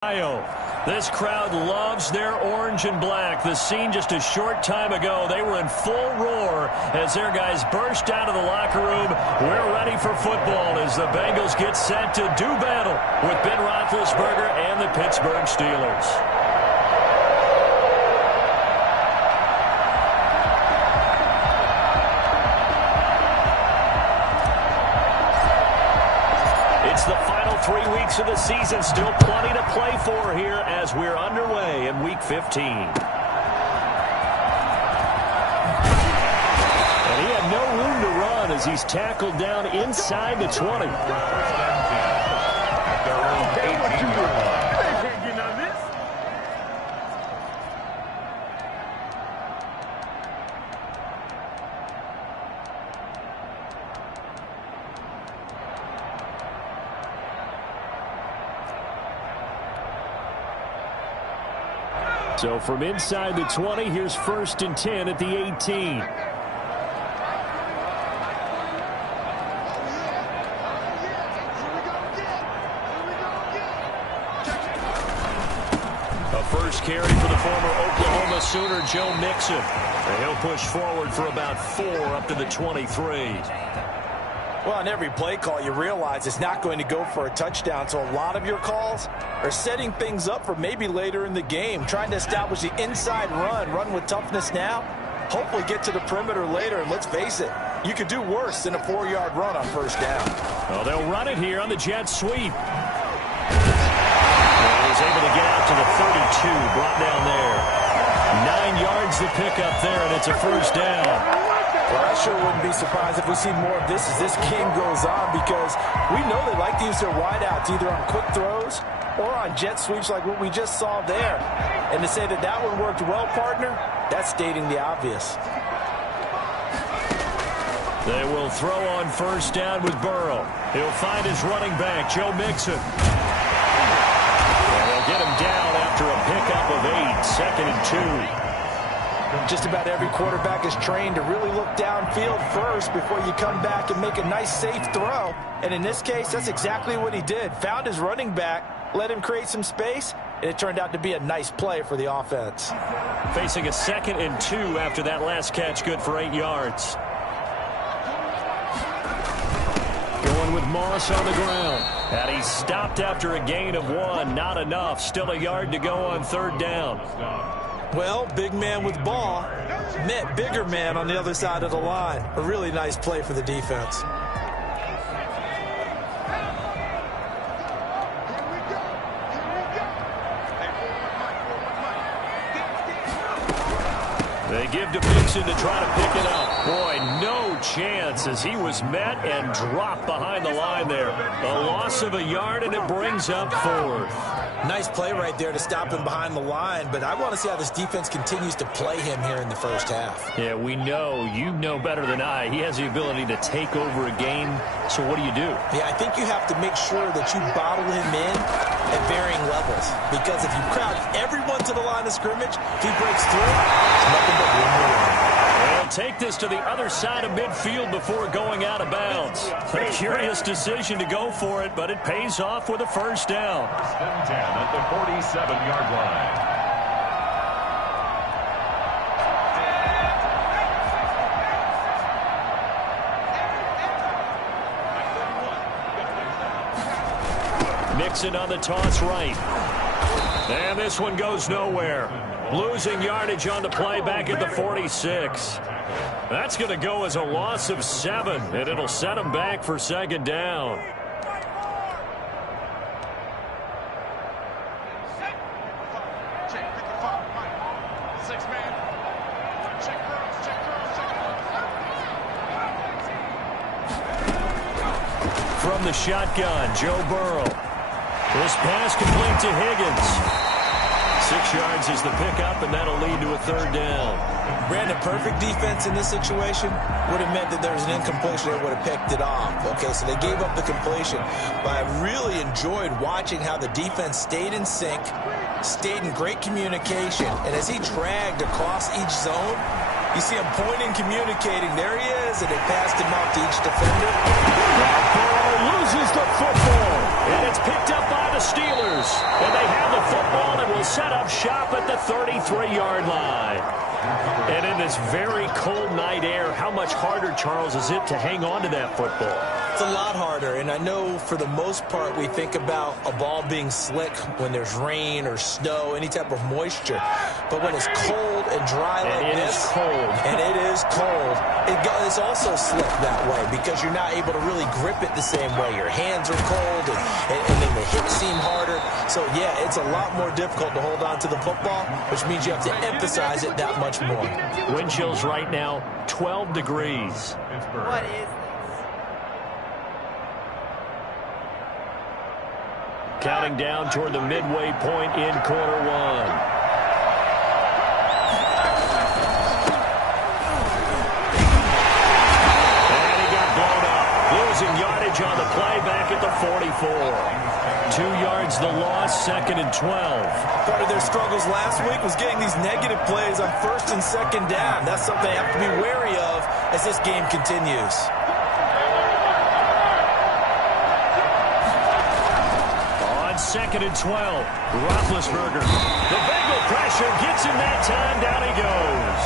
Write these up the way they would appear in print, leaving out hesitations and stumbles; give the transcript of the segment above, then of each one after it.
This crowd loves their orange and black. The scene just a short time ago, they were in full roar as their guys burst out of the locker room. We're ready for football as the Bengals get set to do battle with Ben Roethlisberger and the Pittsburgh Steelers. It's the final 3 weeks of the season. Still plenty to play for here as we're underway in Week 15. And he had no room to run as he's tackled down inside the 20. So from inside the 20, here's 1st and 10 at the 18. A first carry for the former Oklahoma Sooner, Joe Mixon. And he'll push forward for about 4 up to the 23. Well, on every play call, you realize it's not going to go for a touchdown, so a lot of your calls are setting things up for maybe later in the game, trying to establish the inside run with toughness now, hopefully get to the perimeter later, and let's face it, you could do worse than a 4-yard run on first down. Well, they'll run it here on the jet sweep. Well, he's able to get out to the 32, brought down there. 9 yards to pick up there, and it's a first down. Well, I sure wouldn't be surprised if we see more of this as this game goes on, because we know they like to use their wideouts either on quick throws or on jet sweeps like what we just saw there. And to say that that one worked well, partner, that's stating the obvious. They will throw on first down with Burrow. He'll find his running back, Joe Mixon. And they'll get him down after a pickup of 8, 2nd and 2. Just about every quarterback is trained to really look downfield first before you come back and make a nice, safe throw. And in this case, that's exactly what he did. Found his running back, let him create some space, and it turned out to be a nice play for the offense. Facing a 2nd and 2 after that last catch, good for 8 yards. Going with Moss on the ground. And he stopped after a gain of 1. Not enough. Still a yard to go on 3rd down. Well, big man with ball met bigger man on the other side of the line. A really nice play for the defense. They give to Mixon to try to pick it up. Boy, no chance as he was met and dropped behind the line there. A loss of a yard, and it brings up 4th. Nice play right there to stop him behind the line, but I want to see how this defense continues to play him here in the first half. Yeah, we know. You know better than I. He has the ability to take over a game, so what do you do? Yeah, I think you have to make sure that you bottle him in at varying levels, because if you crowd everyone to the line of scrimmage, if he breaks through, it's nothing but room to run. They'll take this to the other side of midfield before going out of bounds. A curious decision to go for it, but it pays off with a first down. 10 at the 47-yard line. Mixon on the toss right. And this one goes nowhere. Losing yardage on the play back at the 46. That's going to go as a loss of 7, and it'll set him back for 2nd down. From the shotgun, Joe Burrow. This pass complete to Higgins. 6 yards is the pickup, and that'll lead to a 3rd down. Brandon, perfect defense in this situation would have meant that there was an incompletion. They would have picked it off. Okay, so they gave up the completion. But I really enjoyed watching how the defense stayed in sync, stayed in great communication. And as he dragged across each zone, you see him pointing, communicating. There he is, and they passed him off to each defender. loses the football. And it's picked up by the Steelers. And they have the football and will set up shop at the 33-yard line. And in this very cold night air, how much harder, Charles, is it to hang on to that football? It's a lot harder, and I know for the most part we think about a ball being slick when there's rain or snow, any type of moisture. But when it's cold and dry like this, it is cold, it's also slick that way because you're not able to really grip it the same way. Your hands are cold, and then the hips seem harder. So, yeah, it's a lot more difficult to hold on to the football, which means you have to emphasize it that much more. Wind chills right now, 12 degrees. What is this? Counting down toward the midway point in quarter one. And he got blown up. Losing yardage on the play back at the 44. 2 yards the loss, 2nd and 12. Part of their struggles last week was getting these negative plays on 1st and 2nd down. That's something they have to be wary of as this game continues. On 2nd and 12, Roethlisberger. The Bengal pressure gets him that time. Down he goes.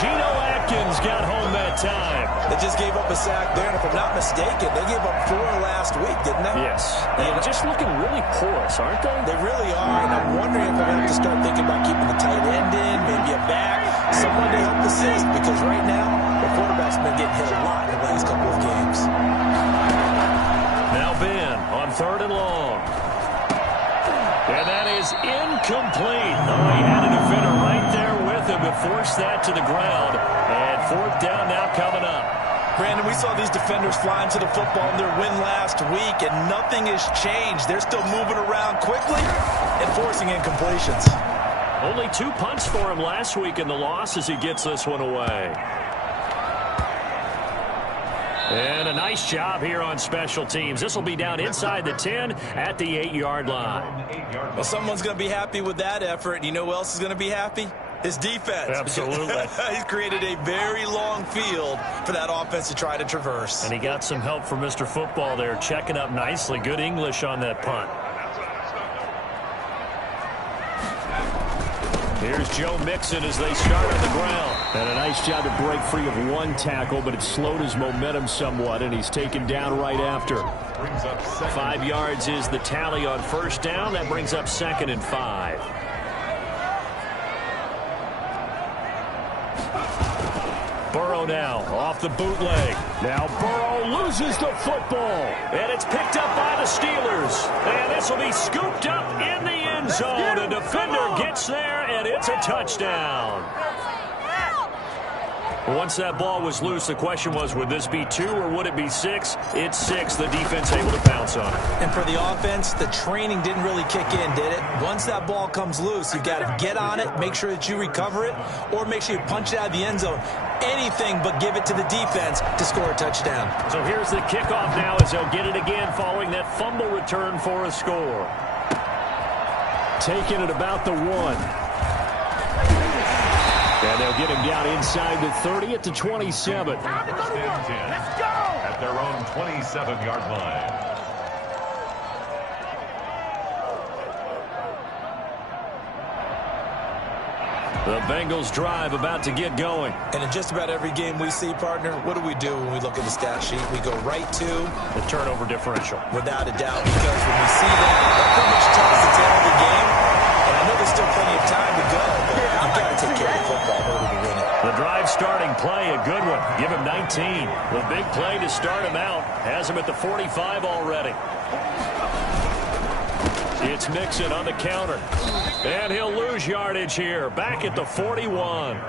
Geno Atkins got home that time. They just gave up a sack there, and if I'm not mistaken, they gave up 4 last week, didn't they? Yes. They're just looking really porous, aren't they? They really are, and I'm wondering if I'm going to have to start thinking about keeping the tight end in, maybe a back, someone to help assist, because right now, the quarterback's been getting hit a lot in the last couple of games. Now Ben on 3rd and long. And that is incomplete. Oh, he had a defender right there with him to force that to the ground. And 4th down now coming up. Brandon, we saw these defenders flying to the football in their win last week, and nothing has changed. They're still moving around quickly and forcing incompletions. Only 2 punts for him last week in the loss as he gets this one away. And a nice job here on special teams. This will be down inside the 10 at the 8-yard line. Well, someone's going to be happy with that effort. And you know who else is going to be happy? His defense. Absolutely. He's created a very long field for that offense to try to traverse. And he got some help from Mr. Football there, checking up nicely. Good English on that punt. Here's Joe Mixon as they start on the ground. And a nice job to break free of 1 tackle, but it slowed his momentum somewhat, and he's taken down right after. 5 yards is the tally on 1st down. That brings up 2nd and 5. Burrow now off the bootleg. Now Burrow loses the football. And it's picked up by the Steelers. And this will be scooped up in the end zone. A defender gets there, and it's a touchdown. Once that ball was loose, the question was, would this be 2 or would it be 6? It's 6. The defense able to pounce on it. And for the offense, the training didn't really kick in, did it? Once that ball comes loose, you've got to get on it, make sure that you recover it, or make sure you punch it out of the end zone. Anything but give it to the defense to score a touchdown. So here's the kickoff now as they'll get it again following that fumble return for a score. Taking it about the 1. And they'll get him down inside the 30 at the 27. Let's go! At their own 27-yard line. The Bengals drive about to get going. And in just about every game we see, partner, what do we do when we look at the stat sheet? We go right to the turnover differential. Without a doubt, because when we see that pretty much tells the tale of the game. And I know there's still plenty of time to go, but you've got to take care of the football in order to win it. The drive starting play, a good one. Give him 19. The big play to start him out. Has him at the 45 already. It's Mixon on the counter. And he'll lose yardage here. Back at the 41.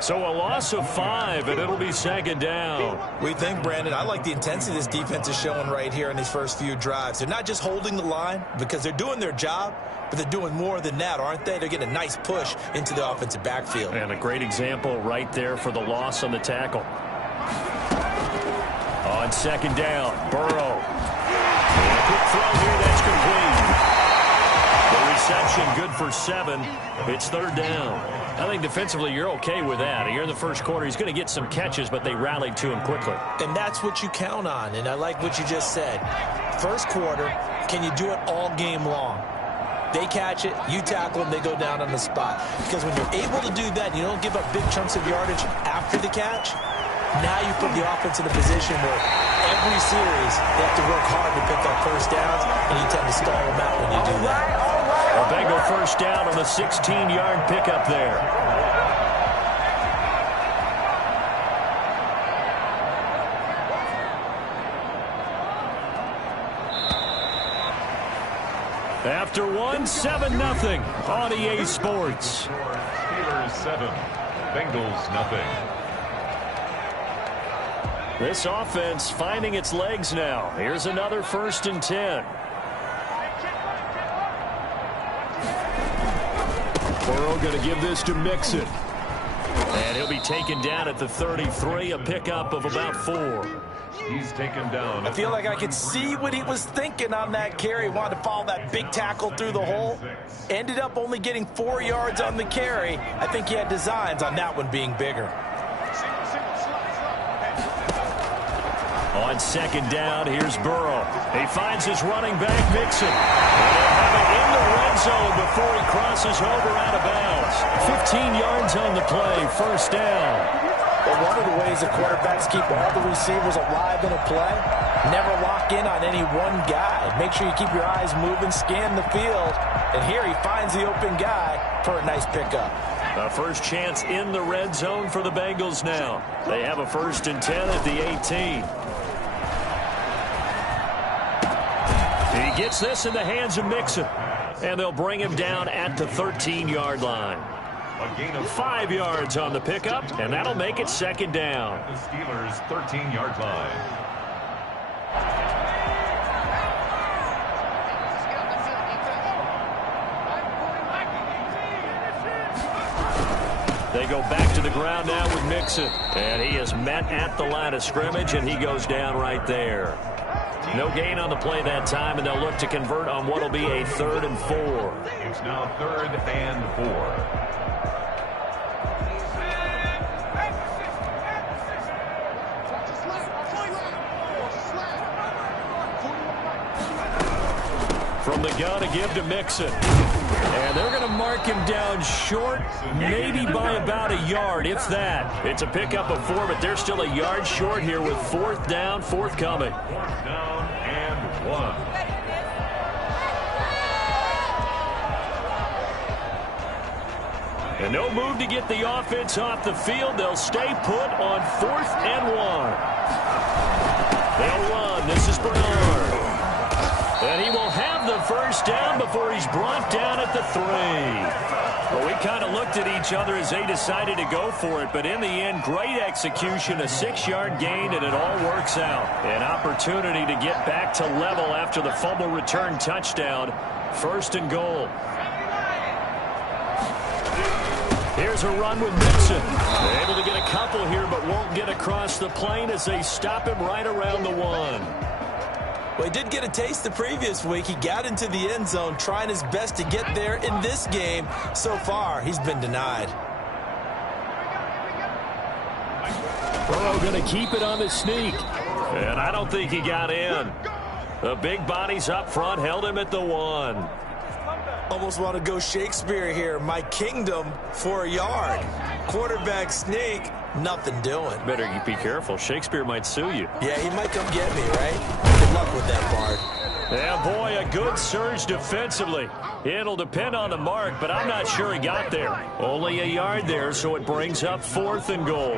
So a loss of 5, and it'll be 2nd down. We think, Brandon, I like the intensity this defense is showing right here in these first few drives. They're not just holding the line because they're doing their job, but they're doing more than that, aren't they? They're getting a nice push into the offensive backfield. And a great example right there for the loss on the tackle. On 2nd down, Burrow. And a quick throw here, that's complete. The reception good for 7. It's 3rd down. I think defensively you're okay with that. Here in the first quarter, he's going to get some catches, but they rallied to him quickly. And that's what you count on, and I like what you just said. First quarter, can you do it all game long? They catch it, you tackle them, they go down on the spot. Because when you're able to do that, you don't give up big chunks of yardage after the catch, now you put the offense in a position where every series they have to work hard to pick up first downs, and you tend to stall them out when you do that. A Bengal first down on the 16-yard pickup there. After one, 7-0 on EA Sports. Steelers 7, Bengals nothing. This offense finding its legs now. Here's another 1st and 10. Burrow going to give this to Mixon. And he'll be taken down at the 33, a pickup of about 4. He's taken down. I feel like I could see what he was thinking on that carry. Wanted to follow that big tackle through the hole. Ended up only getting 4 yards on the carry. I think he had designs on that one being bigger. On 2nd down, here's Burrow. He finds his running back, Mixon. And he'll have it in the red zone before he crosses over out of bounds. 15 yards on the play, 1st down. But one of the ways the quarterbacks keep all the receivers alive in a play, never lock in on any one guy. Make sure you keep your eyes moving, scan the field. And here he finds the open guy for a nice pickup. A first chance in the red zone for the Bengals now. They have a 1st and 10 at the 18. He gets this in the hands of Mixon. And they'll bring him down at the 13-yard line. A gain of 5 yards on the pickup, and that'll make it 2nd down. the Steelers' 13-yard line. They go back to the ground now with Mixon. And he is met at the line of scrimmage, and he goes down right there. No gain on the play that time, and they'll look to convert on what will be a 3rd and 4. It's now 3rd and 4. From the gun to give to Mixon. And they're going to mark him down short, maybe by about a yard, if that. It's a pickup of 4, but they're still a yard short here with 4th down, forthcoming. 4th down and 1. And no move to get the offense off the field. They'll stay put on 4th and 1. They'll run. This is Bernard. And he will have the first down before he's brought down at the 3. Well, we kind of looked at each other as they decided to go for it, but in the end, great execution, a 6-yard gain, and it all works out. An opportunity to get back to level after the fumble return touchdown. 1st and goal. Here's a run with Mixon. They're able to get a couple here, but won't get across the plane as they stop him right around the 1. Well, he did get a taste the previous week. He got into the end zone, trying his best to get there in this game. So far, he's been denied. Burrow going to keep it on the sneak. And I don't think he got in. The big bodies up front held him at the 1. Almost want to go Shakespeare here. My kingdom for a yard. Quarterback sneak, nothing doing. Better be careful. Shakespeare might sue you. Yeah, he might come get me, right? Good luck with that, Bard. Yeah, boy, a good surge defensively. It'll depend on the mark, but I'm not sure he got there. Only a yard there, so it brings up 4th and goal.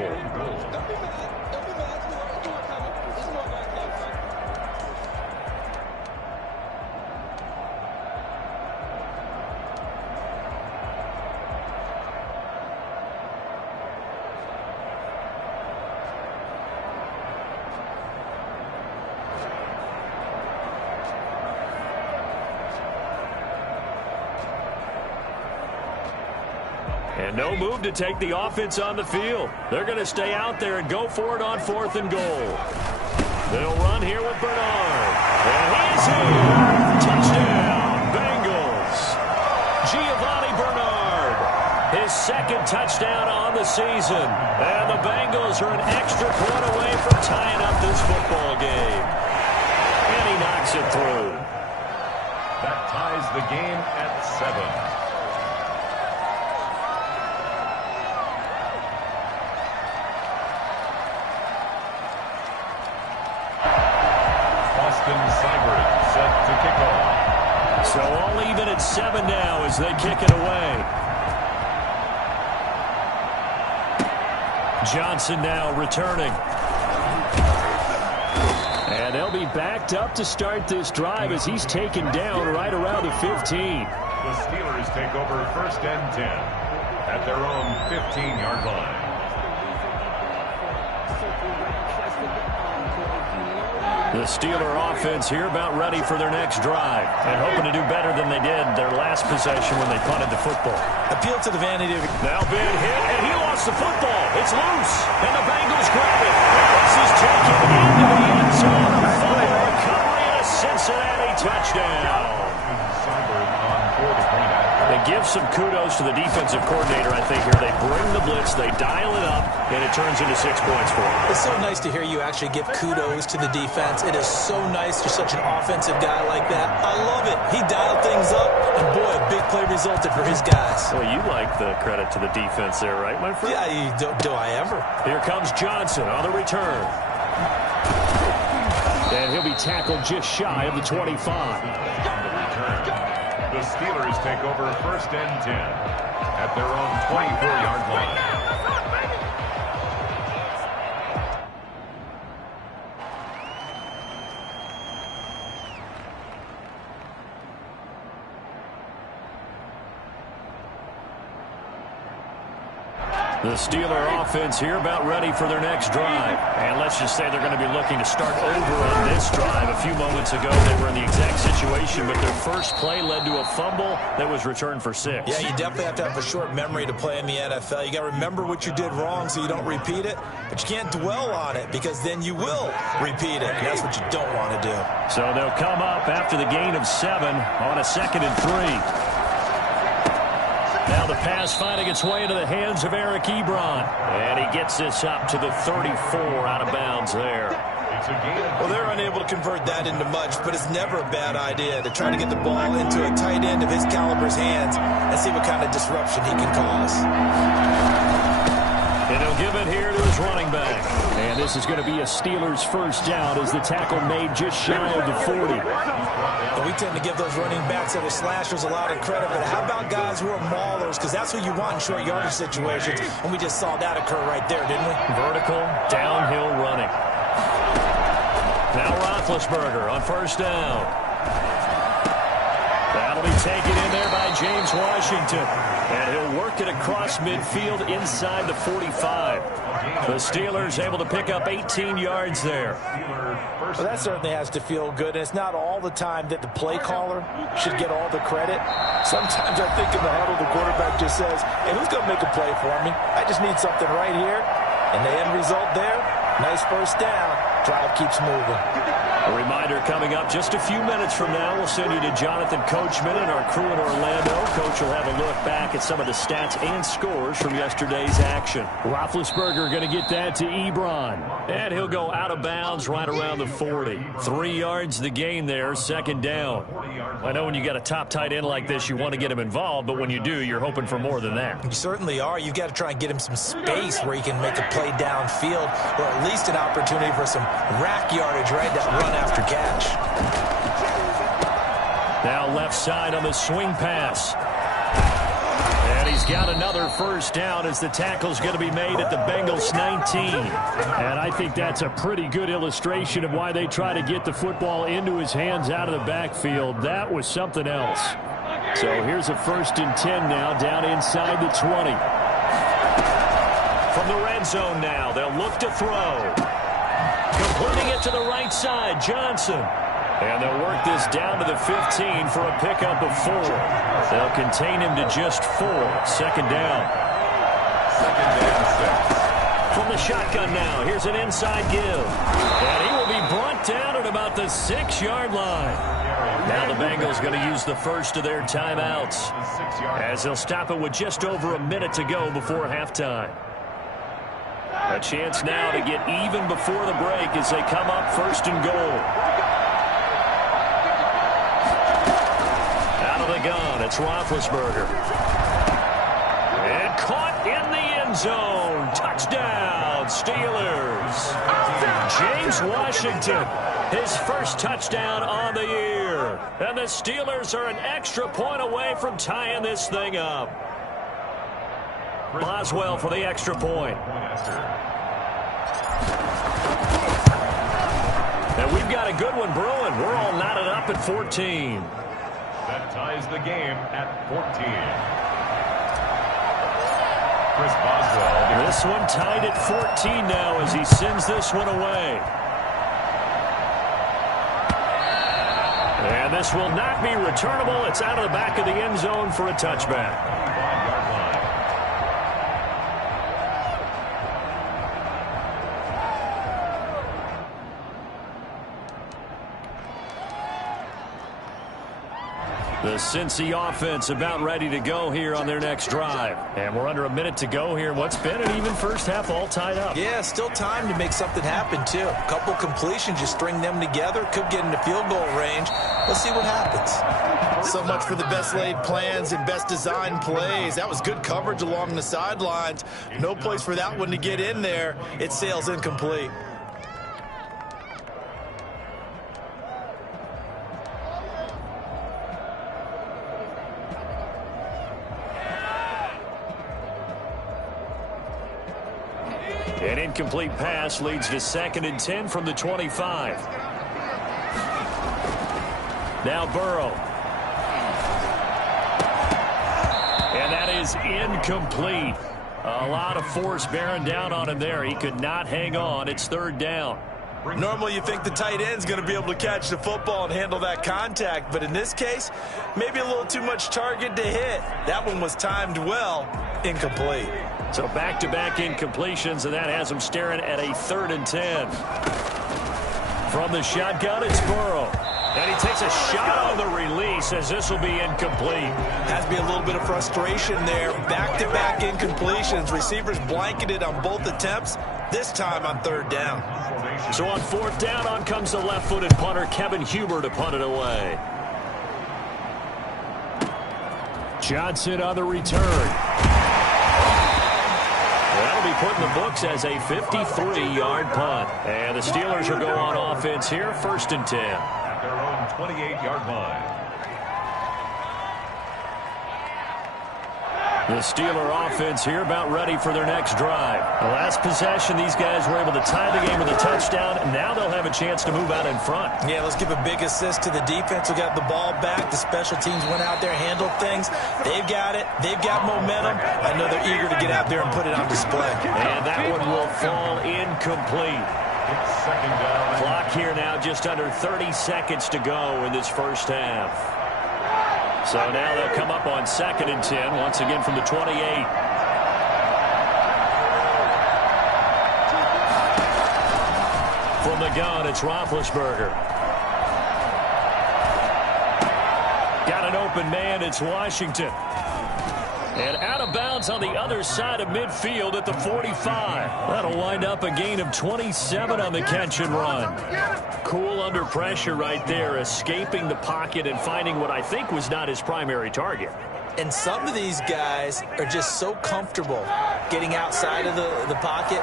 And no move to take the offense on the field. They're going to stay out there and go for it on 4th and goal. They'll run here with Bernard. And he's here. Touchdown, Bengals. Giovanni Bernard. his second touchdown on the season. And the Bengals are an extra point away from tying up this football game. And he knocks it through. That ties the game at 7. Set to kick off. So all even at 7 now as they kick it away. Johnson now returning. And they'll be backed up to start this drive as he's taken down right around the 15. The Steelers take over 1st and 10 at their own 15-yard line. The Steeler offense here about ready for their next drive and hoping to do better than they did their last possession when they punted the football. Appeal to the vanity of it. Now been hit, and he lost the football. It's loose, and the Bengals grab it. This is taken into the end zone. Full recovery and a Cincinnati touchdown. They give some kudos to the defensive coordinator, I think, here. They bring the blitz, they dial it up, and it turns into 6 points for them. It's so nice to hear you actually give kudos to the defense. It is so nice you're such an offensive guy like that. I love it. He dialed things up, and boy, a big play resulted for his guys. Well, you like the credit to the defense there, right, my friend? Yeah, do I ever? Here comes Johnson on the return. And he'll be tackled just shy of the 25. The Steelers take over 1st and 10 at their own 24-yard line. The Steeler offense here about ready for their next drive. And let's just say they're going to be looking to start over on this drive. A few moments ago, they were in the exact situation, but their first play led to a fumble that was returned for 6. Yeah, you definitely have to have a short memory to play in the NFL. You got to remember what you did wrong so you don't repeat it, but you can't dwell on it because then you will repeat it, and that's what you don't want to do. So they'll come up after the gain of 7 on a 2nd and 3. Now the pass finding its way into the hands of Eric Ebron. And he gets this up to the 34 out of bounds there. Well, they're unable to convert that into much, but it's never a bad idea to try to get the ball into a tight end of his caliber's hands and see what kind of disruption he can cause. And he'll give it here to his running back. And this is going to be a Steelers first down as the tackle made just shy of the 40. And we tend to give those running backs that are slashers a lot of credit, but how about guys who are maulers? Because that's who you want in short yardage situations, and we just saw that occur right there, didn't we? Vertical, downhill running. Now Roethlisberger on first down. That'll be taken in there by James Washington. And he'll work it across midfield inside the 45. The Steelers able to pick up 18 yards there. Well, that certainly has to feel good. And it's not all the time that the play caller should get all the credit. Sometimes I think in the huddle, the quarterback just says, hey, who's going to make a play for me? I just need something right here. And the end result there, nice first down. Drive keeps moving. A reminder coming up just a few minutes from now. We'll send you to Jonathan Coachman and our crew in Orlando. Coach will have a look back at some of the stats and scores from yesterday's action. Roethlisberger going to get that to Ebron. And he'll go out of bounds right around the 40. 3 yards the gain there, 2nd down. I know when you got a top tight end like this, you want to get him involved, but when you do, you're hoping for more than that. You certainly are. You've got to try and get him some space where he can make a play downfield, or at least an opportunity for some rack yardage, right? That run after catch. Now left side on the swing pass. And he's got another first down as the tackle's going to be made at the Bengals 19. And I think that's a pretty good illustration of why they try to get the football into his hands out of the backfield. That was something else. So here's a 1st and 10 now down inside the 20. From the red zone now, they'll look to throw. Completing it to the right side, Johnson. And they'll work this down to the 15 for a pickup of 4. They'll contain him to just 4. 2nd down. 2nd and 6. From the shotgun now, here's an inside give. And he will be brought down at about the 6-yard line. Now the Bengals going to use the first of their timeouts. as they'll stop it with just over a minute to go before halftime. A chance now to get even before the break as they come up first and goal. Out of the gun, it's Roethlisberger. And caught in the end zone. Touchdown, Steelers. James Washington, his first touchdown on the year. And the Steelers are an extra point away from tying this thing up. Boswell for the extra point. And we've got a good one brewing. We're all knotted up at 14. That ties the game at 14. Chris Boswell. This one tied at 14 now as he sends this one away. And this will not be returnable. It's out of the back of the end zone for a touchback. The Cincy offense about ready to go here on their next drive. And we're under a minute to go here. What's been an even first half all tied up. Yeah, still time to make something happen, too. A couple completions, you string them together, could get into field goal range. Let's see what happens. So much for the best laid plans and best design plays. That was good coverage along the sidelines. No place for that one to get in there. It sails incomplete. An incomplete pass leads to 2nd and 10 from the 25. Now Burrow. And that is incomplete. A lot of force bearing down on him there. He could not hang on. It's 3rd down. Normally you think the tight end's going to be able to catch the football and handle that contact, but in this case, maybe a little too much target to hit. That one was timed well. Incomplete. So back-to-back incompletions, and that has him staring at a 3rd and 10. From the shotgun, it's Burrow. And he takes a shot on the release as this will be incomplete. Has to be a little bit of frustration there. Back-to-back incompletions. Receivers blanketed on both attempts, this time on 3rd down. So on 4th down, on comes the left-footed punter, Kevin Huber, to punt it away. Johnson on the return. That'll be put in the books as a 53-yard punt. And the Steelers will go on offense here, 1st and 10. At their own 28-yard line. The Steeler offense here about ready for their next drive. The last possession, these guys were able to tie the game with a touchdown, and now they'll have a chance to move out in front. Yeah, let's give a big assist to the defense who got the ball back. The special teams went out there, handled things. They've got it. They've got momentum. I know they're eager to get out there and put it on display. And that one will fall incomplete. It's 2nd down. Clock here now, just under 30 seconds to go in this first half. So now they'll come up on 2nd and 10, once again from the 28. From the gun, it's Roethlisberger. Got an open man, it's Washington. And out of bounds on the other side of midfield at the 45. That'll wind up a gain of 27 on the catch and run. Cool under pressure right there, escaping the pocket and finding what I think was not his primary target. And some of these guys are just so comfortable getting outside of the pocket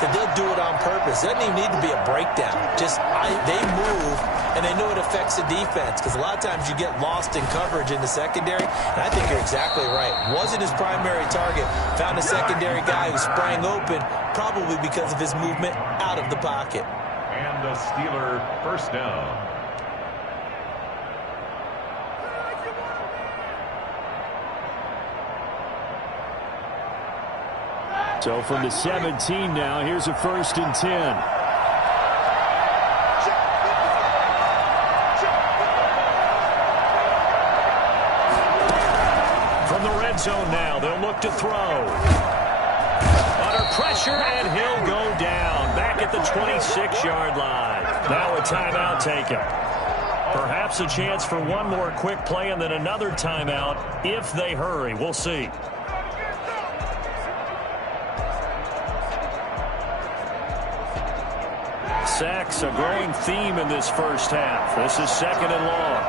that they'll do it on purpose. It doesn't even need to be a breakdown. Just they move, and they know it affects the defense because a lot of times you get lost in coverage in the secondary, and I think you're exactly right. Wasn't his primary target. Found a secondary guy who sprang open, probably because of his movement out of the pocket. And the Steeler 1st down. So from the 17 now, here's a 1st and 10. From the red zone now, they'll look to throw. Under pressure, and he'll go down. Back at the 26-yard line. Now a timeout taken. Perhaps a chance for one more quick play and then another timeout if they hurry. We'll see. Sacks, a growing theme in this first half. This is 2nd and long.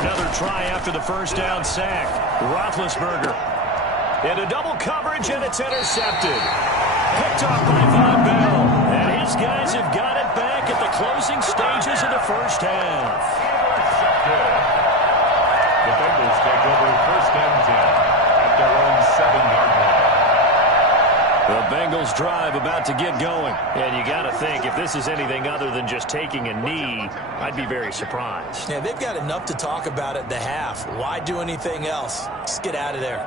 Another try after the first down sack. Roethlisberger into double coverage, and it's intercepted. Picked off by Von Bell. And his guys have got it back at the closing stages of the first half. The Bengals take over 1st and 10 at their own 7-yard line. The Bengals drive about to get going. And you got to think, if this is anything other than just taking a knee, I'd be very surprised. Yeah, they've got enough to talk about at the half. Why do anything else? Just get out of there.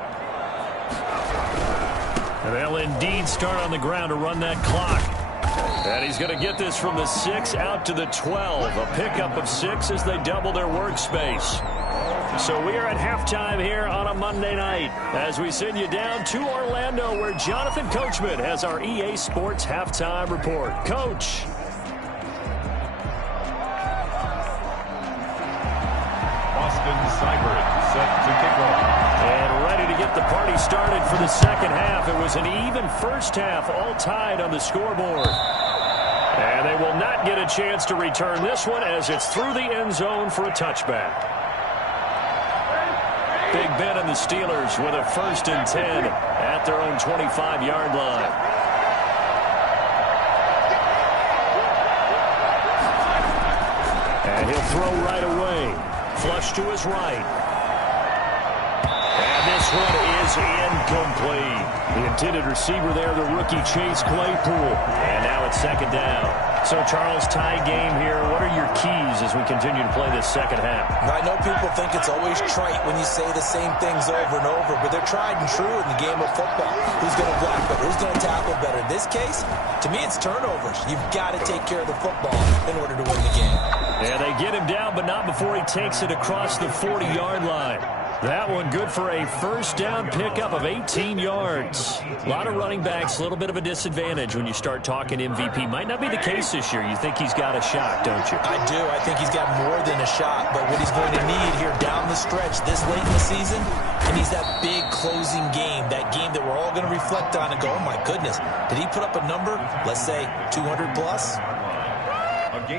And they'll indeed start on the ground to run that clock. And he's going to get this from the 6 out to the 12. A pickup of 6 as they double their workspace. So we are at halftime here on a Monday night as we send you down to Orlando where Jonathan Coachman has our EA Sports halftime report. Coach. Austin Seibert set to kick off. And ready to get the party started for the second half. It was an even first half, all tied on the scoreboard. And they will not get a chance to return this one as it's through the end zone for a touchback. Big Ben and the Steelers with a 1st and 10 at their own 25-yard line. And he'll throw right away. Flush to his right. And this one is incomplete. The intended receiver there, the rookie Chase Claypool. And now it's 2nd down. So, Charles, tie game here. What are your keys as we continue to play this second half? I know people think it's always trite when you say the same things over and over, but they're tried and true in the game of football. Who's going to block better? Who's going to tackle better? In this case, to me, it's turnovers. You've got to take care of the football in order to win the game. And they get him down, but not before he takes it across the 40-yard line. That one good for a 1st down pickup of 18 yards. A lot of running backs, a little bit of a disadvantage when you start talking MVP. Might not be the case this year. You think he's got a shot, don't you? I do. I think he's got more than a shot, but what he's going to need here down the stretch this late in the season, he needs that big closing game, that game that we're all going to reflect on and go, oh, my goodness, did he put up a number, let's say 200 plus?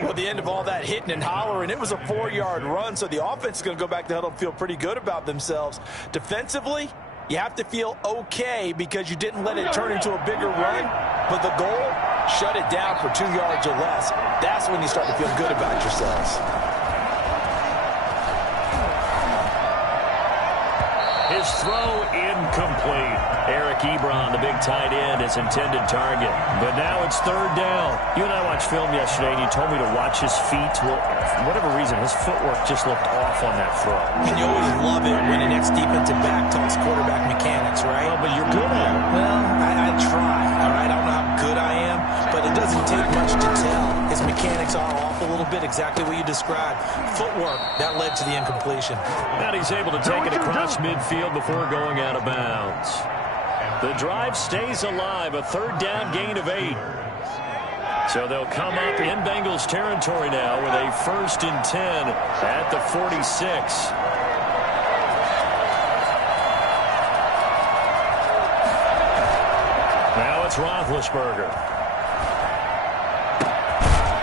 Well, the end of all that hitting and hollering, it was a 4-yard run, so the offense is going to go back to huddle and feel pretty good about themselves. Defensively, you have to feel okay because you didn't let it turn into a bigger run, but the goal, shut it down for 2 yards or less. That's when you start to feel good about yourselves. His throw incomplete. Eric Ebron, the big tight end, his intended target. But now it's 3rd down. You and I watched film yesterday, and you told me to watch his feet. Well, for whatever reason, his footwork just looked off on that throw. And you always love it when an ex-defensive back talks quarterback mechanics, right? Well, but you're good at it. Well, I try, all right? I don't know how good I am, but it doesn't take much to tell. His mechanics are off a little bit, exactly what you described. Footwork, that led to the incompletion. And he's able to take it across midfield before going out of bounds. The drive stays alive, a 3rd down gain of 8. So they'll come up in Bengals territory now with a 1st and 10 at the 46. Now it's Roethlisberger.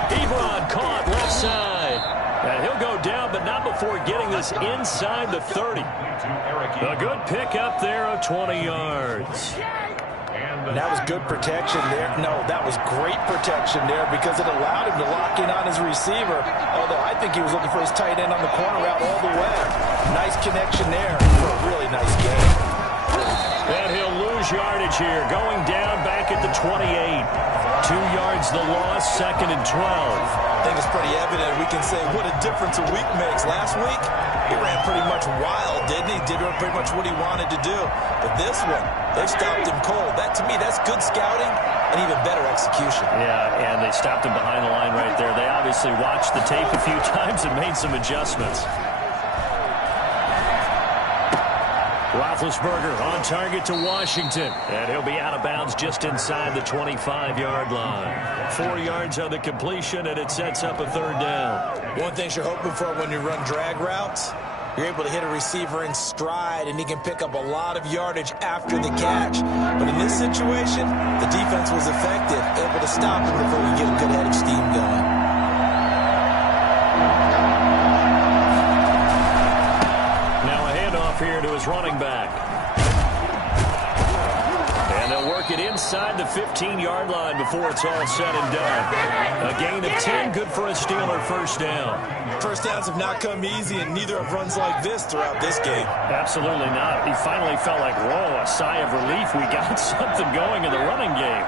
Ebron caught left side. And he'll go down, but not before getting this inside the 30. A good pickup there of 20 yards. And that was good protection there. No, that was great protection there because it allowed him to lock in on his receiver. Although I think he was looking for his tight end on the corner route all the way. Nice connection there for a really nice game. And he'll lose yardage here, going down back at the 28. 2 yards the loss, 2nd and 12. I think it's pretty evident. We can say what a difference a week makes. Last week, he ran pretty much wild, didn't he? Did pretty much what he wanted to do. But this one, they stopped him cold. That, to me, that's good scouting and even better execution. Yeah, and they stopped him behind the line right there. They obviously watched the tape a few times and made some adjustments. Roethlisberger on target to Washington. And he'll be out of bounds just inside the 25-yard line. 4 yards on the completion, and it sets up a third down. One thing you're hoping for when you run drag routes, you're able to hit a receiver in stride, and he can pick up a lot of yardage after the catch. But in this situation, the defense was effective, able to stop him before we get a good head of steam going. Here to his running back. And they'll work it inside the 15-yard line before it's all said and done. A gain of 10, good for a Steeler first down. First downs have not come easy, and neither have runs like this throughout this game. Absolutely not. He finally felt like, whoa, a sigh of relief. We got something going in the running game.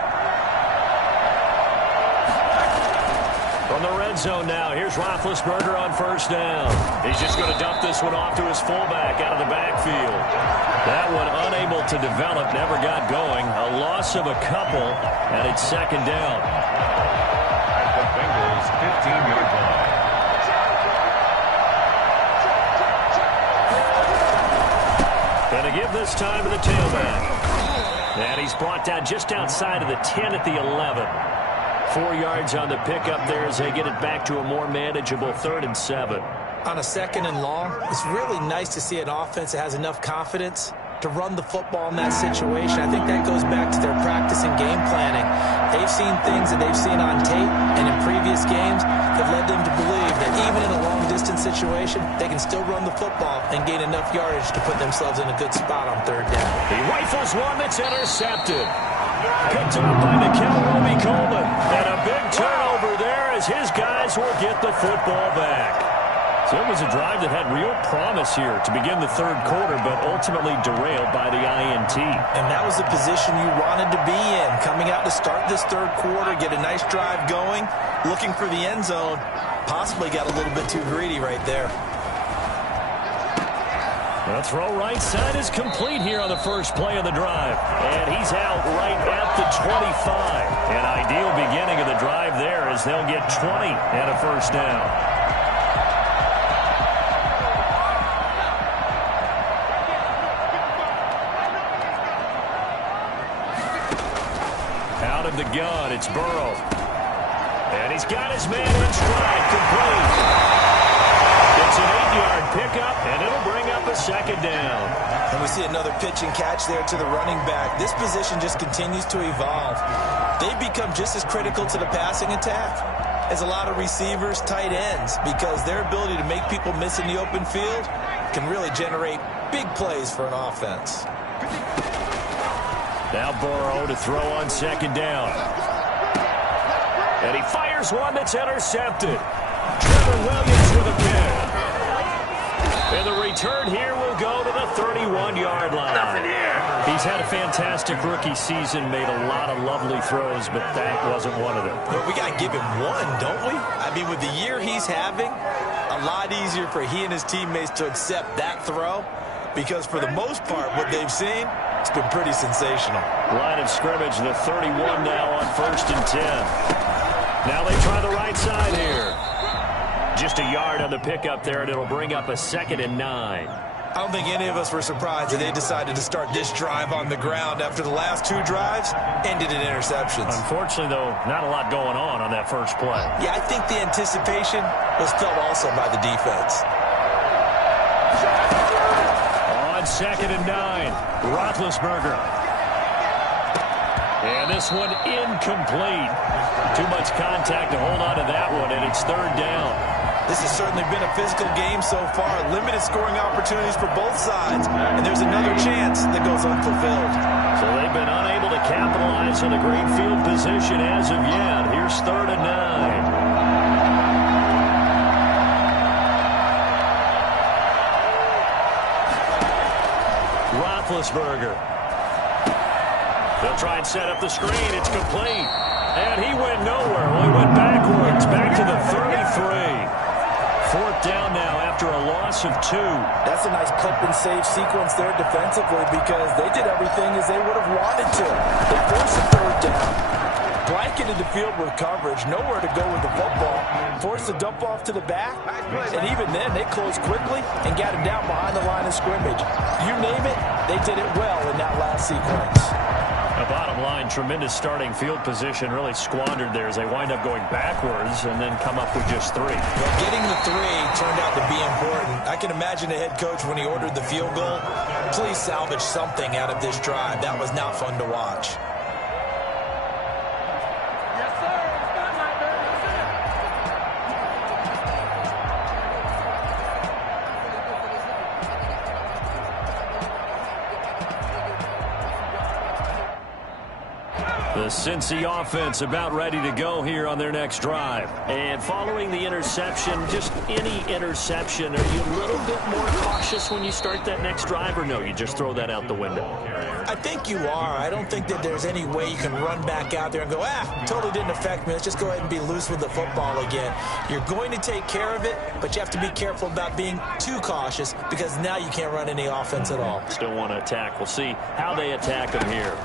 From the red zone now, here's Roethlisberger on first down. He's just going to dump this one off to his fullback out of the backfield. That one unable to develop, never got going. A loss of a couple, and it's second down. At the Bengals' 15-yard line. Going to give this time to the tailback. And he's brought down just outside of the 10 at the 11. 4 yards on the pickup there as they get it back to a more manageable 3rd and 7. On a 2nd and long, it's really nice to see an offense that has enough confidence to run the football in that situation. I think that goes back to their practice and game planning. They've seen things that they've seen on tape and in previous games that led them to believe that even in a long-distance situation, they can still run the football and gain enough yardage to put themselves in a good spot on 3rd down. He rifles one that's intercepted. Picked up by Roby Coleman. And a big turnover there as his guys will get the football back. So it was a drive that had real promise here to begin the 3rd quarter, but ultimately derailed by the INT. And that was the position you wanted to be in. Coming out to start this 3rd quarter, get a nice drive going, looking for the end zone. Possibly got a little bit too greedy right there. The throw right side is complete here on the first play of the drive. And he's out right at the 25. An ideal beginning of the drive there as they'll get 20 and a first down. Out of the gun, it's Burrow. And he's got his man in stride, complete. It's an 8-yard pickup, and it'll bring up a second down. And we see another pitch and catch there to the running back. This position just continues to evolve. They've become just as critical to the passing attack as a lot of receivers, tight ends, because their ability to make people miss in the open field can really generate big plays for an offense. Now Burrow to throw on second down. And he fires one that's intercepted. Trevor Williams with a pick. And the return here will go to the 31-yard line. He's had a fantastic rookie season, made a lot of lovely throws, but that wasn't one of them. But we got to give him one, don't we? I mean, with the year he's having, a lot easier for he and his teammates to accept that throw, because for the most part, what they've seen, it's been pretty sensational. Line of scrimmage, the 31 now on 1st and 10. Now they try the right side here. Just a yard on the pickup there, and it'll bring up a 2nd and 9. I don't think any of us were surprised that they decided to start this drive on the ground after the last 2 drives ended in interceptions. Unfortunately, though, not a lot going on that first play. Yeah, I think the anticipation was felt also by the defense. On 2nd and 9, Roethlisberger. And this one incomplete. Too much contact to hold on to that one, and it's 3rd down. This has certainly been a physical game so far. Limited scoring opportunities for both sides. And there's another chance that goes unfulfilled. So they've been unable to capitalize on the great field position as of yet. Here's 3rd and 9. Roethlisberger. They'll try and set up the screen. It's complete. And he went nowhere. Well, he went backwards. Back to the 33. 4th down now after a loss of 2. That's a nice clip and save sequence there defensively, because they did everything as they would have wanted to. They forced a 3rd down. Blanketed the field with coverage, nowhere to go with the football. Forced to dump off to the back, and even then, they closed quickly and got him down behind the line of scrimmage. You name it, they did it well in that last sequence. The bottom line, tremendous starting field position, really squandered there as they wind up going backwards and then come up with just 3. Well, getting the 3 turned out to be important. I can imagine the head coach when he ordered the field goal. Please salvage something out of this drive. That was not fun to watch. The Cincy offense about ready to go here on their next drive. And following the interception, just any interception, are you a little bit more cautious when you start that next drive, or no, you just throw that out the window? I think you are. I don't think that there's any way you can run back out there and go, totally didn't affect me. Let's just go ahead and be loose with the football again. You're going to take care of it, but you have to be careful about being too cautious because now you can't run any offense at all. Still want to attack. We'll see how they attack them here.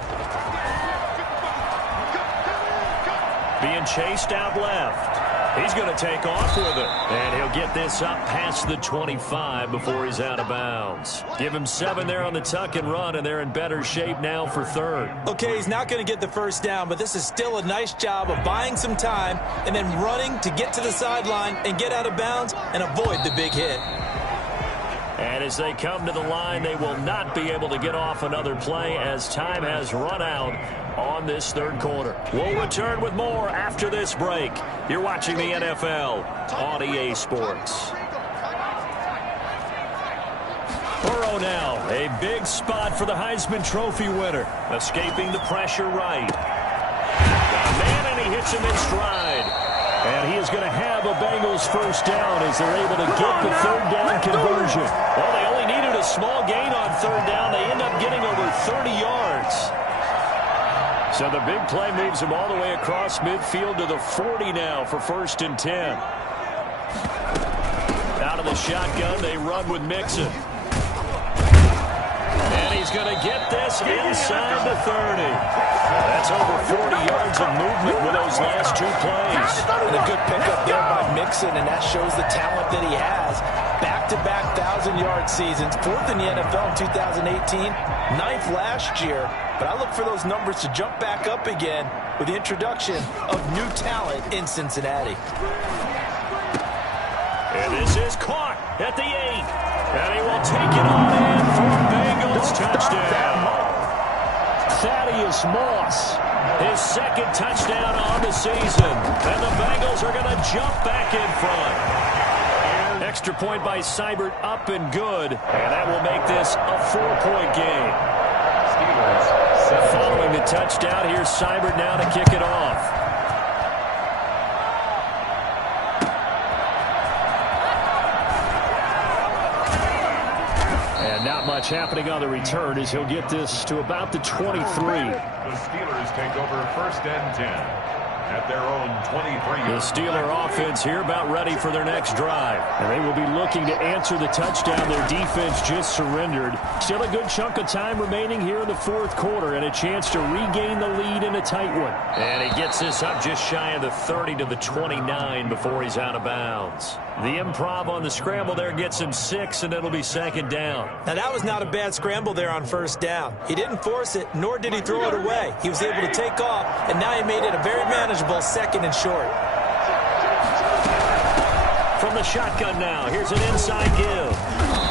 Being chased out left. He's going to take off with it. And he'll get this up past the 25 before he's out of bounds. Give him 7 there on the tuck and run, and they're in better shape now for 3rd. Okay, he's not going to get the first down, but this is still a nice job of buying some time and then running to get to the sideline and get out of bounds and avoid the big hit. And as they come to the line, they will not be able to get off another play as time has run out on this 3rd quarter. We'll return with more after this break. You're watching the NFL on EA Sports. Burrow now, a big spot for the Heisman Trophy winner. Escaping the pressure right. Got a man, and he hits him in stride. And he is going to have a Bengals first down as they're able to get the 3rd down conversion. Well, they only needed a small gain on 3rd down. They end up getting over 30 yards. So the big play moves him all the way across midfield to the 40 now for 1st and 10. Out of the shotgun, they run with Mixon. And he's going to get this inside the 30. That's over 40 yards of movement with those last 2 plays. And a good pickup there by Mixon, and that shows the talent that he has. Back-to-back 1,000-yard seasons, 4th in the NFL in 2018, 9th last year. But I look for those numbers to jump back up again with the introduction of new talent in Cincinnati. And this is caught at the 8. And he will take it on in for a Bengals touchdown. Thaddeus Moss, his 2nd touchdown on the season. And the Bengals are going to jump back in front. Extra point by Seibert, up and good. And that will make this a 4-point game. Following the touchdown, here's Seibert now to kick it off. And not much happening on the return as he'll get this to about the 23. The Steelers take over 1st and 10. At their own 23. The Steeler offense here about ready for their next drive. And they will be looking to answer the touchdown their defense just surrendered. Still a good chunk of time remaining here in the 4th quarter and a chance to regain the lead in a tight one. And he gets this up just shy of the 30 to the 29 before he's out of bounds. The improv on the scramble there gets him 6, and it'll be 2nd down. Now, that was not a bad scramble there on 1st down. He didn't force it, nor did he throw it away. He was able to take off, and now he made it a very manageable 2nd and short. From the shotgun now, here's an inside give.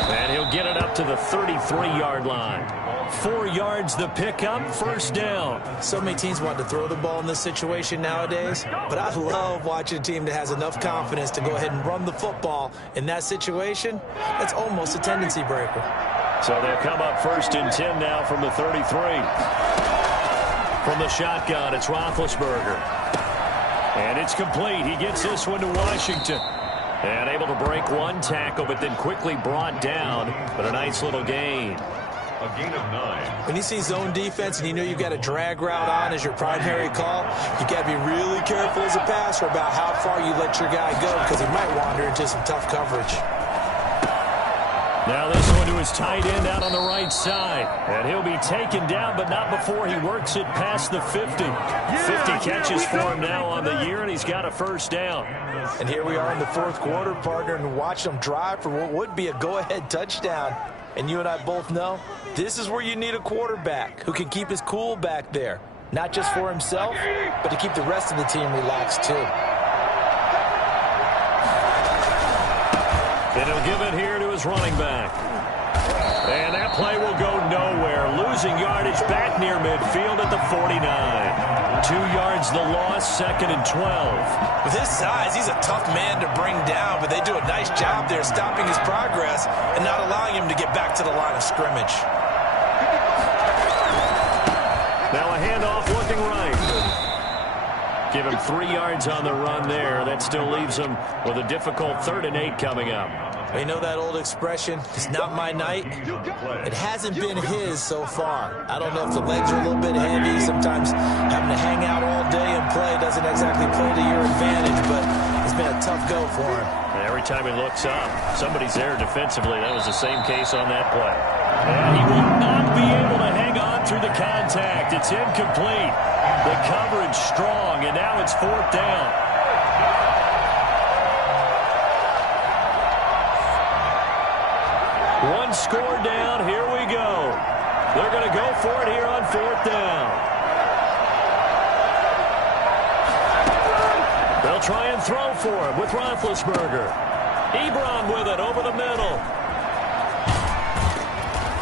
And he'll get it up to the 33-yard line. 4 yards the pickup, 1st down. So many teams want to throw the ball in this situation nowadays, but I love watching a team that has enough confidence to go ahead and run the football. In that situation, that's almost a tendency breaker. So they'll come up 1st and 10 now from the 33. From the shotgun, it's Roethlisberger. And it's complete. He gets this one to Washington. And able to break 1 tackle, but then quickly brought down. But a nice little gain. A gain of 9. When you see zone defense and you know you've got a drag route on as your primary call, you got to be really careful as a passer about how far you let your guy go because he might wander into some tough coverage. Now this one to his tight end out on the right side. And he'll be taken down, but not before he works it past the 50. 50 catches for him now on the year, and he's got a first down. And here we are in the fourth quarter, partner, and watch them drive for what would be a go-ahead touchdown. And you and I both know this is where you need a quarterback who can keep his cool back there. Not just for himself, but to keep the rest of the team relaxed too. And he'll give it here to his running back. And that play will go nowhere. Losing yardage back near midfield at the 49. 2 yards the loss, 2nd and 12. With his size, he's a tough man to bring down, but they do a nice job there stopping his progress and not allowing him to get back to the line of scrimmage. Now a handoff looking right. Give him 3 yards on the run there. That still leaves him with a difficult 3rd and 8 coming up. You know that old expression, it's not my night? It hasn't been his so far. I don't know if the legs are a little bit heavy. Sometimes having to hang out all day and play doesn't exactly play to your advantage, but it's been a tough go for him. And every time he looks up, somebody's there defensively. That was the same case on that play. And he will not be able to hang on through the contact. It's incomplete. The coverage strong, and now it's 4th down. One score down. Here we go. They're going to go for it here on 4th down. They'll try and throw for him with Roethlisberger. Ebron with it over the middle.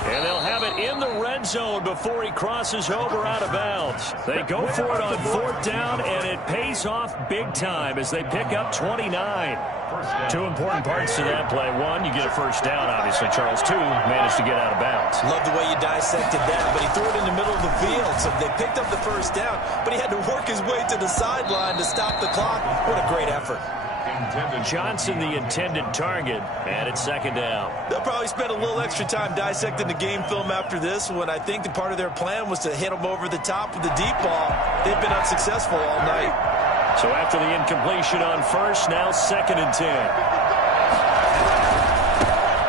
And they'll have it in the red zone before he crosses over out of bounds. They go for it on 4th down, and it pays off big time as they pick up 29. 2 important parts to that play. 1, you get a first down, obviously. Charles, 2, managed to get out of bounds. Love the way you dissected that, but he threw it in the middle of the field. So they picked up the first down, but he had to work his way to the sideline to stop the clock. What a great effort. Johnson, the intended target, and it's 2nd down. They'll probably spend a little extra time dissecting the game film after this one. I think that part of their plan was to hit him over the top with the deep ball. They've been unsuccessful all night. So after the incompletion on 1st, now 2nd and 10.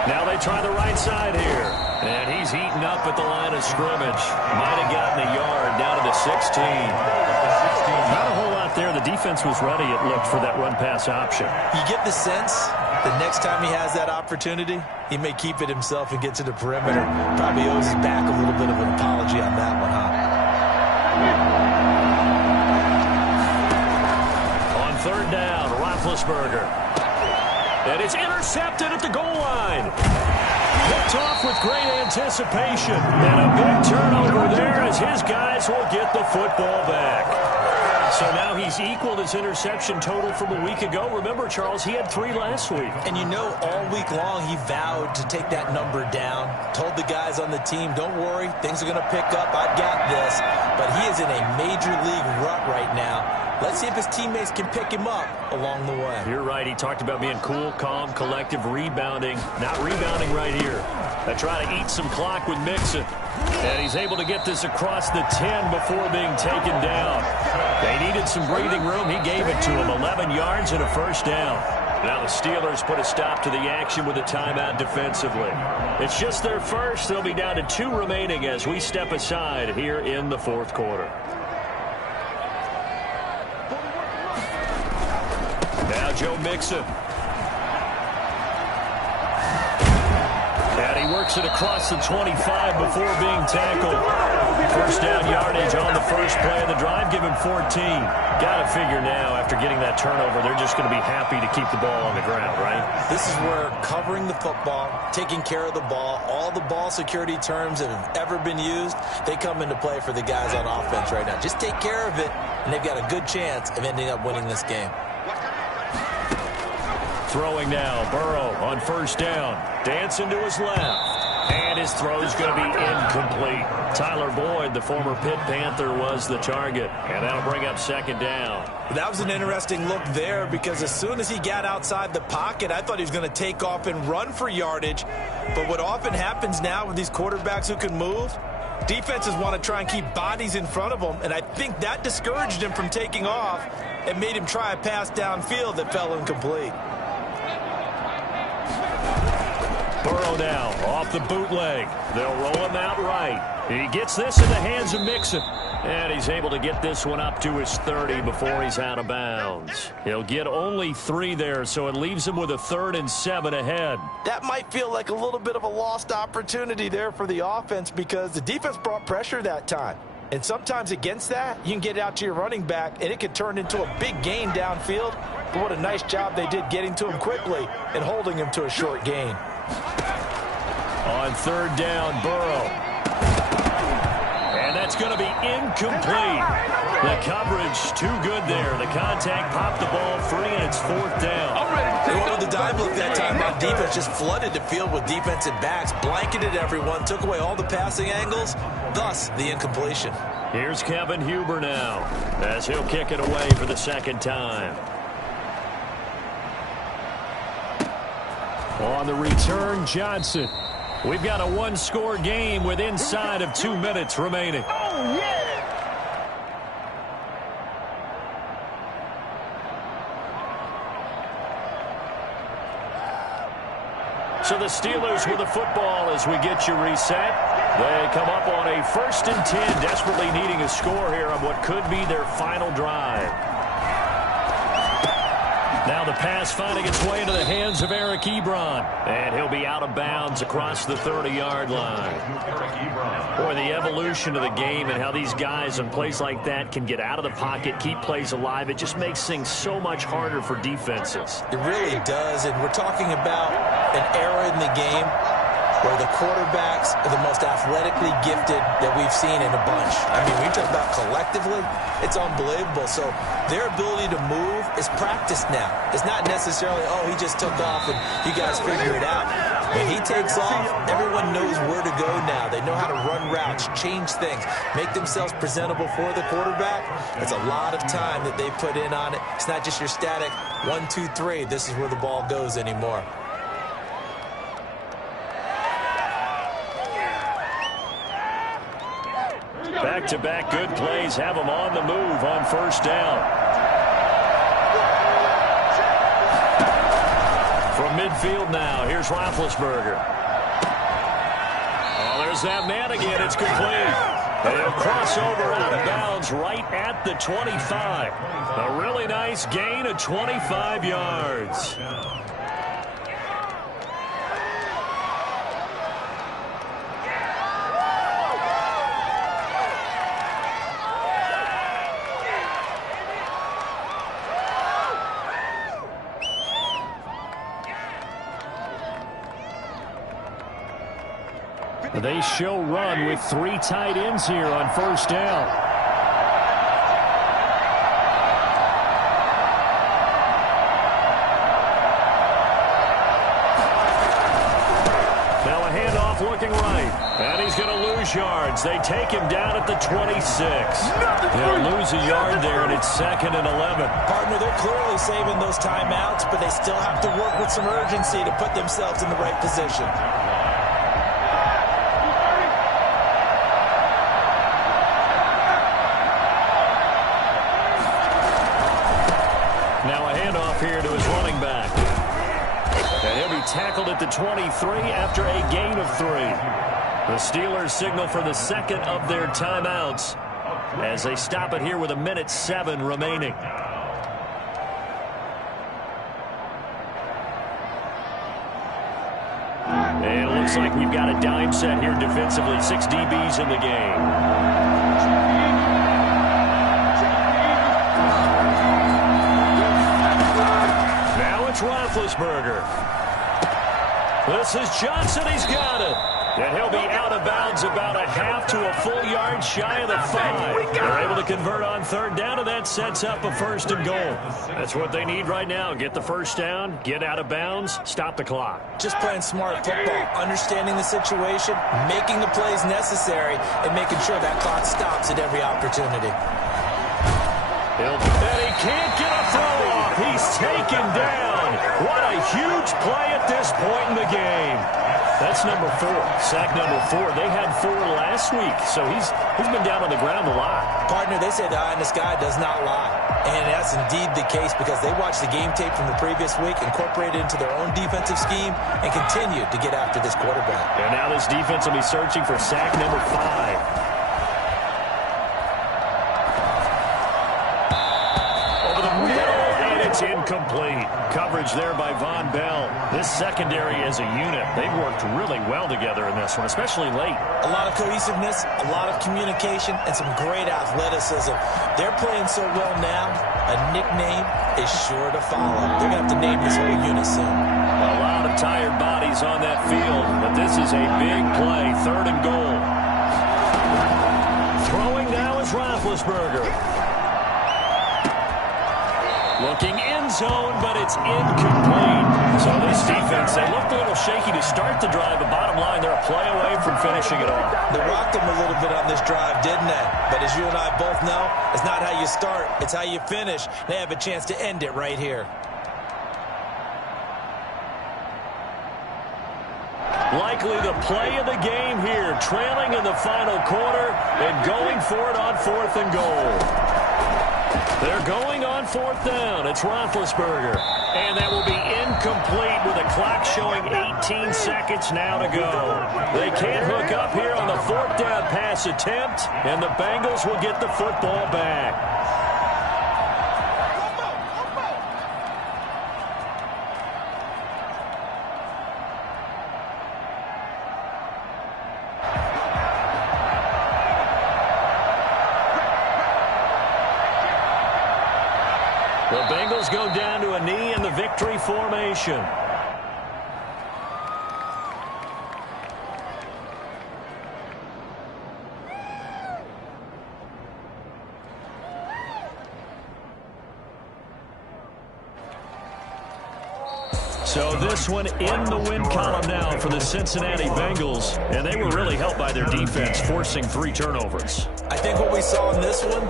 Now they try the right side here. And he's heating up at the line of scrimmage. Might have gotten a yard down to the 16. Not a whole lot there. The defense was ready, it looked, for that run-pass option. You get the sense that next time he has that opportunity, he may keep it himself and get to the perimeter. Probably owes his back a little bit of an apology on that one, huh? On 3rd down, Roethlisberger. And it's intercepted at the goal line. Picked off with great anticipation. And a big turnover there as his guys will get the football back. So now he's equaled his interception total from a week ago. Remember, Charles, he had 3 last week. And you know, all week long he vowed to take that number down. Told the guys on the team, don't worry, things are going to pick up. I've got this. But he is in a major league rut right now. Let's see if his teammates can pick him up along the way. You're right. He talked about being cool, calm, collective, rebounding. Not rebounding right here. They try to eat some clock with Mixon. And he's able to get this across the 10 before being taken down. They needed some breathing room. He gave it to him. 11 yards and a first down. Now the Steelers put a stop to the action with a timeout defensively. It's just their first. They'll be down to 2 remaining as we step aside here in the 4th quarter. Now Joe Mixon. And he works it across the 25 before being tackled. First down yardage on the first play of the drive. Give him 14. Got to figure now, after getting that turnover, they're just going to be happy to keep the ball on the ground, right? This is where covering the football, taking care of the ball, all the ball security terms that have ever been used, they come into play for the guys on offense right now. Just take care of it, and they've got a good chance of ending up winning this game. Throwing now, Burrow on first down. Dancing to his left. And his throw's going to be incomplete. Tyler Boyd, the former Pitt Panther, was the target. And that'll bring up 2nd down. That was an interesting look there because as soon as he got outside the pocket, I thought he was going to take off and run for yardage. But what often happens now with these quarterbacks who can move, defenses want to try and keep bodies in front of them. And I think that discouraged him from taking off and made him try a pass downfield that fell incomplete. Burrow now off the bootleg. They'll roll him out right. He gets this in the hands of Mixon. And he's able to get this one up to his 30 before he's out of bounds. He'll get only 3 there, so it leaves him with a 3rd and 7 ahead. That might feel like a little bit of a lost opportunity there for the offense because the defense brought pressure that time. And sometimes against that, you can get it out to your running back, and it could turn into a big gain downfield. But what a nice job they did getting to him quickly and holding him to a short gain. On 3rd down, Burrow. And that's going to be incomplete. The coverage too good there. The contact popped the ball free, and it's 4th down. They went with the dive look that time on defense. Just flooded the field with defensive backs, blanketed everyone, took away all the passing angles, thus the incompletion. Here's Kevin Huber now as he'll kick it away for the 2nd time. On the return, Johnson. We've got a 1-score game with inside of 2 minutes remaining. Oh, yeah! So the Steelers with the football as we get you reset. They come up on a 1st and 10, desperately needing a score here on what could be their final drive. Now the pass finding its way into the hands of Eric Ebron. And he'll be out of bounds across the 30-yard line. Boy, the evolution of the game and how these guys in plays like that can get out of the pocket, keep plays alive, it just makes things so much harder for defenses. It really does, and we're talking about an era in the game where the quarterbacks are the most athletically gifted that we've seen in a bunch. I mean, we talk about collectively, it's unbelievable. So their ability to move is practiced now. It's not necessarily, oh, he just took off and you guys figure it out. When he takes off, everyone knows where to go now. They know how to run routes, change things, make themselves presentable for the quarterback. It's a lot of time that they put in on it. It's not just your static 1, 2, 3. This is where the ball goes anymore. Back-to-back good plays have them on the move on 1st down. From midfield now, here's Roethlisberger. Oh, there's that man again. It's complete. They'll cross over out of bounds right at the 25. A really nice gain of 25 yards. They show run with 3 tight ends here on 1st down. Now a handoff looking right. And he's going to lose yards. They take him down at the 26. They'll lose a yard there, and it's 2nd and 11. Partner, they're clearly saving those timeouts, but they still have to work with some urgency to put themselves in the right position. Here to his running back. And he'll be tackled at the 23 after a gain of 3. The Steelers signal for the 2nd of their timeouts as they stop it here with 1:07 remaining. And it looks like we've got a dime set here defensively. 6 DBs in the game. Roethlisberger. This is Johnson. He's got it. And he'll be out of bounds about a half to a full yard shy of the 5. They're able to convert on 3rd down, and that sets up a 1st and goal. That's what they need right now. Get the 1st down, get out of bounds, stop the clock. Just playing smart football, understanding the situation, making the plays necessary, and making sure that clock stops at every opportunity. And he can't get a throw off. He's taken down. What a huge play at this point in the game. That's number 4. Sack number 4. They had 4 last week, so he's been down on the ground a lot. Partner, they say the eye in the sky does not lie. And that's indeed the case because they watched the game tape from the previous week, incorporated it into their own defensive scheme, and continued to get after this quarterback. And now this defense will be searching for sack number 5. Incomplete. Coverage there by Von Bell. This secondary as a unit, they've worked really well together in this one, especially late. A lot of cohesiveness, a lot of communication, and some great athleticism. They're playing so well now, a nickname is sure to follow. They're going to have to name this whole unit soon. A lot of tired bodies on that field, but this is a big play, 3rd and goal. Throwing now is Roethlisberger. Looking end zone, but it's incomplete. So this defense, they looked a little shaky to start the drive, but bottom line, they're a play away from finishing it off. They rocked them a little bit on this drive, didn't they? But as you and I both know, it's not how you start, it's how you finish. They have a chance to end it right here. Likely the play of the game here, trailing in the final quarter and going for it on 4th and goal. They're going on 4th down. It's Roethlisberger. And that will be incomplete with the clock showing 18 seconds now to go. They can't hook up here on the 4th down pass attempt, and the Bengals will get the football back. The Bengals go down to a knee in the victory formation. So this one in the win column now for the Cincinnati Bengals, and they were really helped by their defense, forcing 3 turnovers. I think what we saw in this one,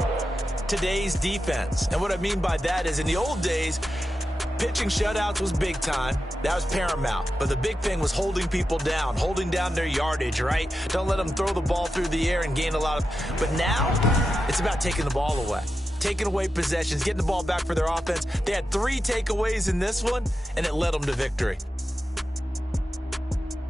today's defense. And what I mean by that is in the old days, pitching shutouts was big time. That was paramount. But the big thing was holding people down, holding down their yardage, right? Don't let them throw the ball through the air and gain a lot of... But now, it's about taking the ball away. Taking away possessions, getting the ball back for their offense. They had 3 takeaways in this one, and it led them to victory.